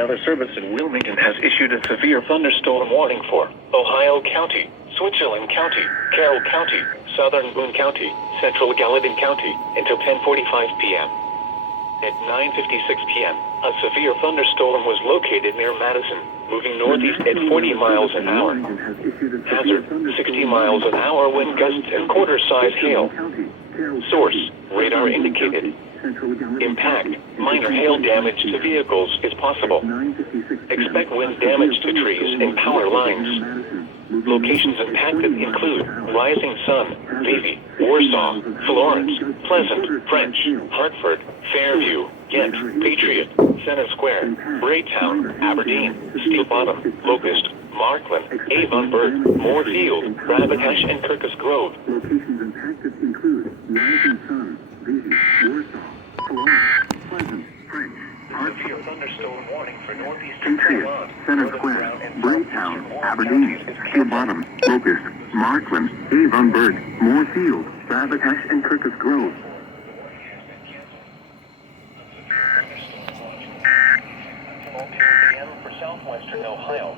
Weather Service in Wilmington has issued a severe thunderstorm warning for Ohio County, Switzerland County, Carroll County, Southern Boone County, Central Gallatin County until 10:45 p.m. At 9:56 p.m., a severe thunderstorm was located near Madison, moving northeast at 40 miles an hour. Hazard, 60 miles an hour wind gusts and quarter-size hail. Source, radar indicated. Impact, minor hail damage to vehicles is possible. Expect wind damage to trees and power lines. Locations impacted include Rising Sun, Levy, Warsaw, Florence, Pleasant, French, Hartford, Fairview, Ghent, Patriot, Center Square, Braytown, Aberdeen, Steel Bottom, Locust, Markland, Avonburg, Moorfield, Rabbit Hash, and Kirkus Grove. Locations impacted include Rising Sun, Levy, Warsaw, Florence, Pleasant, French, Severe thunderstorm warning for northeast Patriot, Center Square, Braytown, Aberdeen, Steel Bottom, Locust, Markland, Avonburg, Moorfield, Rabbit Hash, and Kirkus Grove. For southwestern Ohio.